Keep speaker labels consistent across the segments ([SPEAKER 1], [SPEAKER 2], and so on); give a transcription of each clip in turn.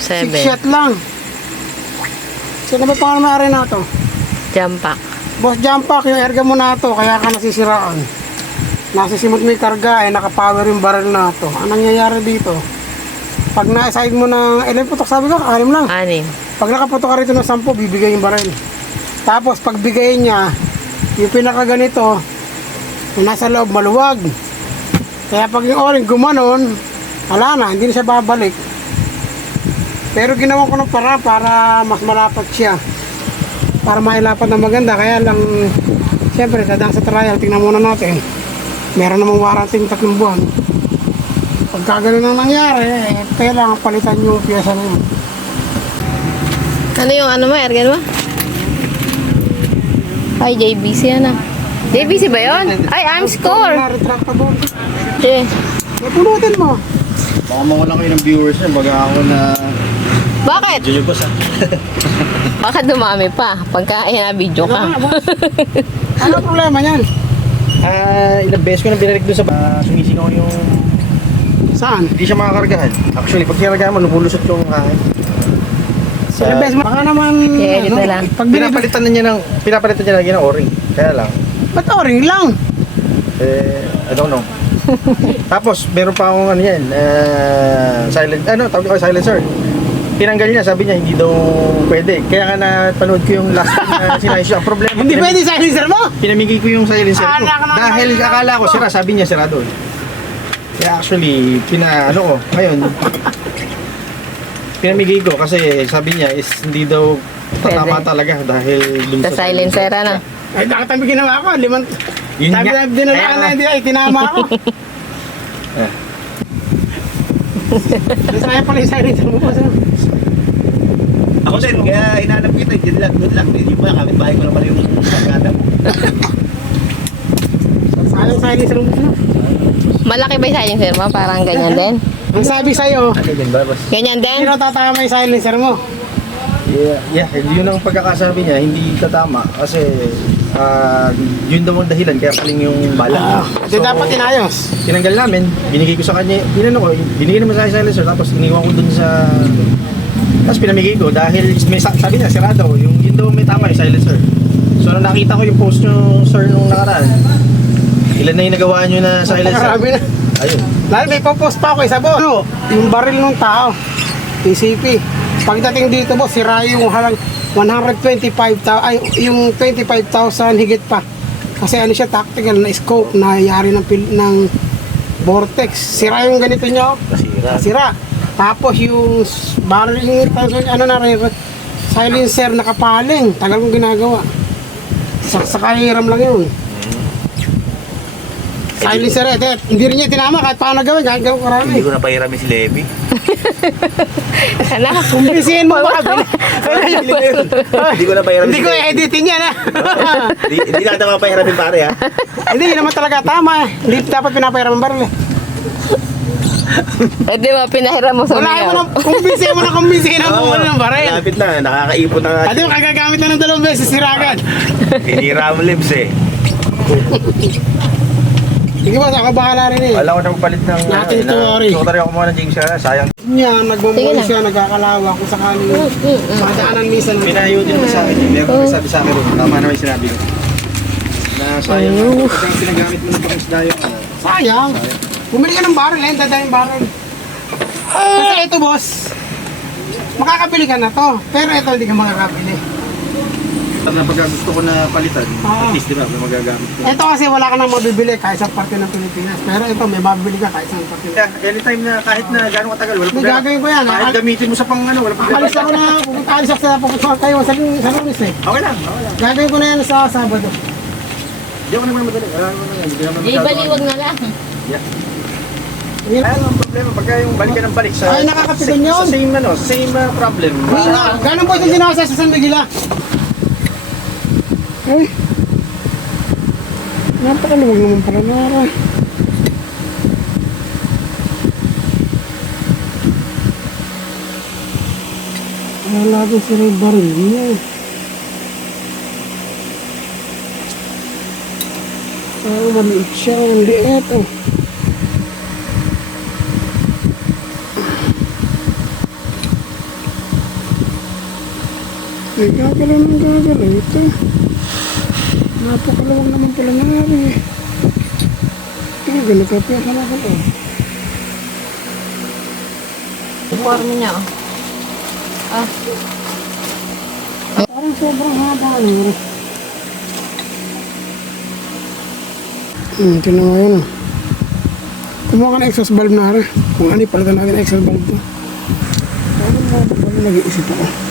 [SPEAKER 1] Seven.
[SPEAKER 2] Six shot lang. Sino ba pangalan may ari na to?
[SPEAKER 1] Jump pack.
[SPEAKER 2] Boss Jampak, yung erga mo na to, kaya ka nasisiraan. Nasisimot mo yung karga, eh, nakapower yung barrel na to. Anong nangyayari dito? Pag na-side mo ng, ilan putok sabi ko, anim lang.
[SPEAKER 1] Anim.
[SPEAKER 2] Pag nakaputok ka rito ng 10, bibigay yung barrel. Tapos pag bigay niya, yung pinaka ganito, yung nasa loob maluwag. Kaya pag yung oring gumanon, wala na, hindi na siya babalik. Pero ginawa ko ng para para mas malapat siya. Para mailapat na maganda. Kaya lang, siyempre, dadang sa trial, tingnan muna natin. Meron namang warranty ng tatlong buwan. Pagka ganun ang nangyari, eh, kailangan palitan yung pyesa na yun.
[SPEAKER 1] Ano yung ano mo, Ergen mo? Ay, JBC yan ah. JBC ba yun? Ay, I'm score.
[SPEAKER 2] Retractable.
[SPEAKER 1] Eh,
[SPEAKER 2] Napulutin mo.
[SPEAKER 3] Baka mawala kayo ng viewers niya. Baga ako na...
[SPEAKER 1] bakit?
[SPEAKER 3] Junior boss ah.
[SPEAKER 1] Baka dumami pa pagka ayan, video ka.
[SPEAKER 2] Ano problema niyan?
[SPEAKER 3] Ah, ilang beses ko na binarik doon sa... Uh, sumisingaw yung...
[SPEAKER 2] Saan?
[SPEAKER 3] Hindi siya makakargahan. Actually, pag kinargahan mo, nabulusot yung hangin. Sa...
[SPEAKER 2] Ilang beses mo? Baka naman,
[SPEAKER 1] I-edit na lang.
[SPEAKER 2] pag
[SPEAKER 3] Pinapalitan na niya ng... Pinapalitan niya lagi ng o-ring. Kaya lang.
[SPEAKER 2] ba't oring lang?
[SPEAKER 3] Eh, I don't know. Tapos, meron pa akong ano yan, uh, silent, ano, tawag ko silencer. Tinanggal niya, sabi niya, hindi daw pwede. Kaya nga napanood ko yung last time na sinayos Ang problema,
[SPEAKER 2] Hindi
[SPEAKER 3] pinam-
[SPEAKER 2] pwede silencer mo?
[SPEAKER 3] Pinamigay ko yung silencer ko.
[SPEAKER 2] Anak na
[SPEAKER 3] Dahil akala ko, sira, sabi niya, sira doon. Kaya actually, pina, ano ko, ngayon, pinamigay ko kasi sabi niya is hindi daw tatama
[SPEAKER 1] Pwede.
[SPEAKER 3] talaga dahil dun
[SPEAKER 1] Sa silencer na.
[SPEAKER 2] Ay, nakatabi ginawa ko. Limang,
[SPEAKER 3] Yun
[SPEAKER 2] tabi
[SPEAKER 3] nga.
[SPEAKER 2] na dinalaan
[SPEAKER 3] Kaya
[SPEAKER 2] na
[SPEAKER 3] nga.
[SPEAKER 2] hindi, ay, tinama ako.
[SPEAKER 3] Eh.
[SPEAKER 2] Nasaya pala yung silencer mo. boss, ano?
[SPEAKER 4] Ako din, kaya hinanap kita, good luck, good luck din. Yung mga kapitbahay ko naman yung pagkada mo.
[SPEAKER 2] Sayang silencer mo. ano?
[SPEAKER 1] Malaki ba yung silencer mo? Parang ganyan din?
[SPEAKER 2] Ang sabi sa'yo,
[SPEAKER 3] Ano din ba, boss?
[SPEAKER 1] Ganyan din?
[SPEAKER 2] hindi na tatama yung silencer mo.
[SPEAKER 3] Yeah, yeah, yun ang pagkakasabi niya, hindi tatama kasi ah, yun daw ang dahilan kaya paling yung bala.
[SPEAKER 2] Ah, Hindi dapat inayos.
[SPEAKER 3] tinanggal namin, binigay ko sa kanya, binano ko, binigay naman sa akin silencer tapos iniwan ko dun sa tapos pinamigay ko dahil may sa- sabi niya sira daw, yung yun daw may tama yung silencer. So nung nakita ko yung post nyo sir nung nakaraan, ilan na yung nagawa nyo na silencer?
[SPEAKER 2] Marami na.
[SPEAKER 3] Ayun.
[SPEAKER 2] Lalo may popost pa ako isa boss. Ano, yung baril ng tao, PCP. Pagdating dito boss, sira yung halang 125,000, ay yung 25,000 higit pa. Kasi ano siya, tactical na scope na yari ng, ng vortex. Sira yung ganito niya, oh.
[SPEAKER 3] Nasira.
[SPEAKER 2] Tapos yung yung ano na rin, silencer nakapaling. Tagal kong ginagawa. Sa, sa kahiram lang yun. Silencer eh, eh, hindi rin niya tinama kahit paano gawin, kahit gawin karami.
[SPEAKER 4] Hindi ko na pahiramin si Levi.
[SPEAKER 1] Anak,
[SPEAKER 2] Kumbisihin mo ba?
[SPEAKER 4] Hindi ko na pahiramin
[SPEAKER 2] Hindi ko
[SPEAKER 4] Levi.
[SPEAKER 2] editin yan ah.
[SPEAKER 4] Hindi hindi na kita mapahiramin pare ha.
[SPEAKER 2] Hindi yun naman talaga tama eh. Hindi dapat pinapairam ang baril eh.
[SPEAKER 1] pwede ba pinahiram mo sa
[SPEAKER 2] Wala mo nang kumbisihin mo na ang
[SPEAKER 4] Oo,
[SPEAKER 2] buwan ng baril.
[SPEAKER 4] Malapit na, nakakaipon na nga.
[SPEAKER 2] Mo kagagamit na ng dalawang beses siragan.
[SPEAKER 4] Hinira mo lips eh.
[SPEAKER 2] Sige ba, ako bahala rin eh.
[SPEAKER 3] Wala ko na magpalit ng
[SPEAKER 2] Natin
[SPEAKER 3] ano,
[SPEAKER 2] to, Ori.
[SPEAKER 3] Tari ako muna ng James Sarah, sayang.
[SPEAKER 2] Yan,
[SPEAKER 1] Sige
[SPEAKER 2] nagmumuhay
[SPEAKER 1] na.
[SPEAKER 2] siya, nagkakalawa kung sakaling madaanan minsan.
[SPEAKER 3] Pinayo din naman sa akin. Meron oh. sabi sa akin rin. Tama naman yung sinabi ko. Na sayang.
[SPEAKER 1] Ayun.
[SPEAKER 3] Pinagamit mo ng pangisda yung ano.
[SPEAKER 2] Sayang. Bumili ka ng baril eh, dada yung baril. Kasi ito boss, makakabili ka na to. Pero ito hindi ka makakabili.
[SPEAKER 3] Na pag gusto ko na palitan,
[SPEAKER 2] Oo.
[SPEAKER 3] at least di ba, may magagamit ko.
[SPEAKER 2] Ito kasi wala ka nang mabibili kahit sa parte ng Pilipinas. Pero ito may mabibili ka kahit sa parte.
[SPEAKER 3] Kaya anytime na kahit na gano'ng katagal, wala
[SPEAKER 2] Hindi
[SPEAKER 3] problema.
[SPEAKER 2] gagawin ko yan.
[SPEAKER 3] Kahit
[SPEAKER 2] Al-
[SPEAKER 3] gamitin mo sa pang ano, wala problema.
[SPEAKER 2] Alis ako na, pupunta alis ako sa pupunta tayo sa, sa lunes eh.
[SPEAKER 3] Okay lang, okay lang.
[SPEAKER 2] Gagawin ko na yan sa Sabado.
[SPEAKER 3] Hindi ako naman madali. Wala naman yan. Hindi naman
[SPEAKER 1] Di
[SPEAKER 3] masyado-
[SPEAKER 1] baliwag na lang.
[SPEAKER 3] Yeah.
[SPEAKER 2] Yan.
[SPEAKER 3] Kaya lang ang problema, pagka yung balik ka ng balik sa...
[SPEAKER 2] Ay, nakakapigil
[SPEAKER 3] sa-
[SPEAKER 2] yun.
[SPEAKER 3] Sa same ano, same uh, problem.
[SPEAKER 2] Uy nga, ganun po itong sinasa sa San Miguel ah. Ay. Napakaluwag naman pala nara. Wala ko si Ray Baril niya. Ah, maliit siya. Ang liit oh. Ay, gagalaw ng gagalaw ito. Napakalawang naman pala na nga rin eh. Ganun ka pa ka na ka eh.
[SPEAKER 1] Form niya. Ah,
[SPEAKER 2] Parang sobrang haba na yun. Hmm, tinan mo yun. Kumuha ka ng exhaust valve na rin. Kung ano, palitan natin exhaust valve to. Parang mo, parang nag-iisip ako.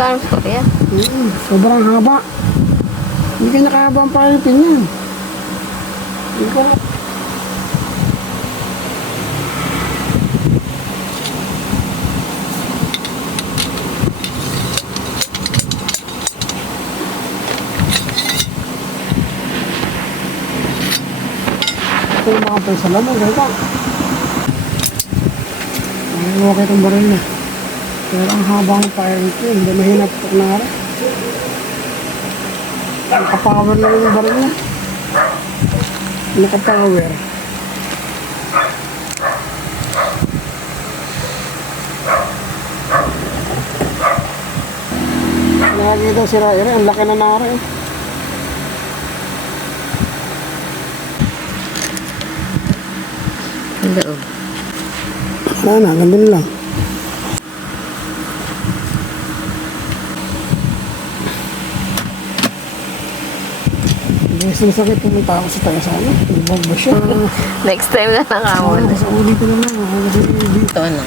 [SPEAKER 1] Ba yan?
[SPEAKER 2] Hmm, sobrang haba. Hindi kanya kahaba ang pilipin yan. Hindi ko Ito yung mga pesa naman, ganito. Ay, okay itong baril na. Pero ang haba ng pirate yun, hindi mahinap po na rin. Nakapower na yung baril niya. Nakapower. Lagi daw si Rairi, ang laki na nari.
[SPEAKER 1] Ang loob.
[SPEAKER 2] Wala na, nandun lang. Na sakit pumunta ako sa taga sana. Ibang ba siya?
[SPEAKER 1] Next time na lang ako.
[SPEAKER 2] Ah, sa uli ko na lang. Ako hindi.
[SPEAKER 1] Ito na.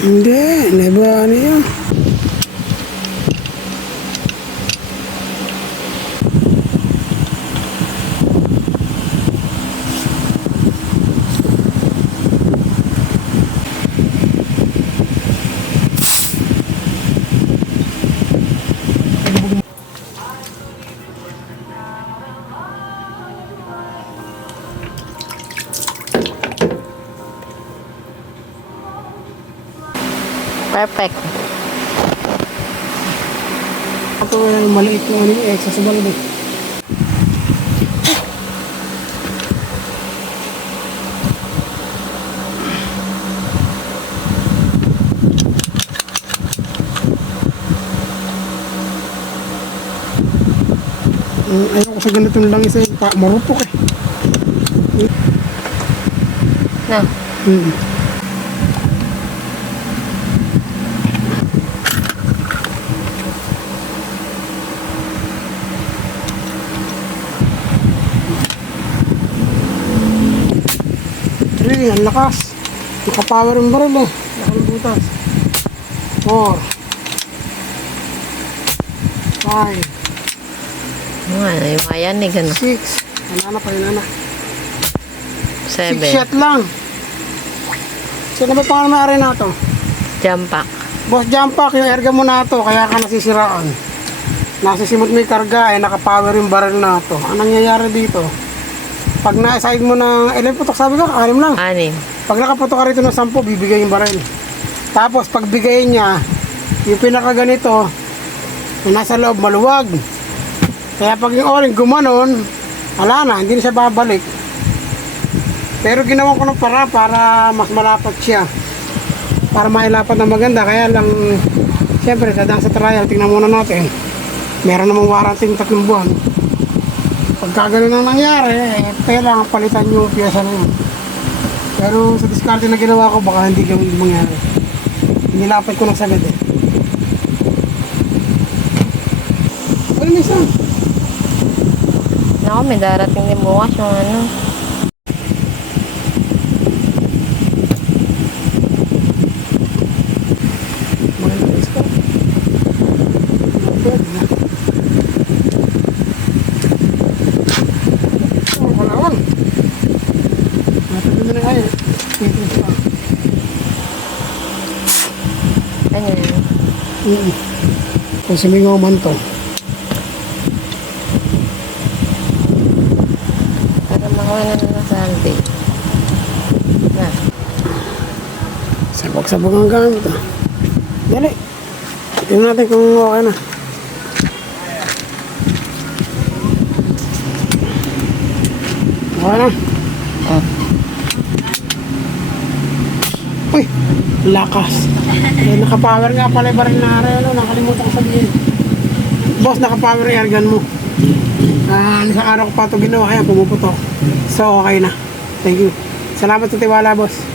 [SPEAKER 2] Hindi, never ano yun.
[SPEAKER 1] Perfect.
[SPEAKER 2] Ito eh, maliit yung ano yung balde. Mm, ayoko sa ganitong langis eh, marupok eh.
[SPEAKER 1] No.
[SPEAKER 2] Mm. Three, ang lakas. Nakapower yung baril eh. Lakas butas. Four. Five.
[SPEAKER 1] Ano, yung mayanig, ano?
[SPEAKER 2] Six. Wala na pa yun na. Six
[SPEAKER 1] Seven.
[SPEAKER 2] shot lang. Sino ba pangalan na to?
[SPEAKER 1] Jump pack.
[SPEAKER 2] Boss Jampak, yung erga mo na to, kaya ka nasisiraan. Nasisimot mo yung karga, ay nakapower yung barrel na to. Anong nangyayari dito? Pag na-side mo ng, ilan putok sabi ko, anim lang.
[SPEAKER 1] Anim.
[SPEAKER 2] Pag nakaputok ka rito ng 10, bibigay yung barrel. Tapos pag bigay niya, yung pinaka ganito, yung nasa loob maluwag. Kaya pag yung oring gumanon, wala na, hindi na siya babalik. Pero ginawa ko ng para para mas malapat siya. Para mailapat na maganda. Kaya lang, siyempre, sa sa trial, tingnan muna natin. Meron namang warranty ng tatlong buwan. Pagka ganun ang nangyari, eh, kailangan palitan yung pyesa na yun. Pero sa diskarte na ginawa ko, baka hindi ganun mangyari. Nilapit ko ng sagad eh. Ano minsan?
[SPEAKER 1] Ako, may darating din bukas yung ano.
[SPEAKER 2] Maganda is ko. Pwede na. Oh, kalawang. Matagal na na kayo. Ito pa.
[SPEAKER 1] Ano yun?
[SPEAKER 2] Mm. Kung sumingaw man to.
[SPEAKER 1] Para makuha na ng Sunday. Na.
[SPEAKER 2] Sabog-sabog ang gamit ah. Dali. Tingnan natin kung okay na. Okay na. Uy, lakas. Eh, nakapower nga pala yung baril na rin. Ano, nakalimutan ko sabihin. Boss, nakapower yung airgun mo. Ah, isang araw ko pa ito ginawa, kaya pumuputok. So, okay na. Thank you. Salamat sa tiwala, boss.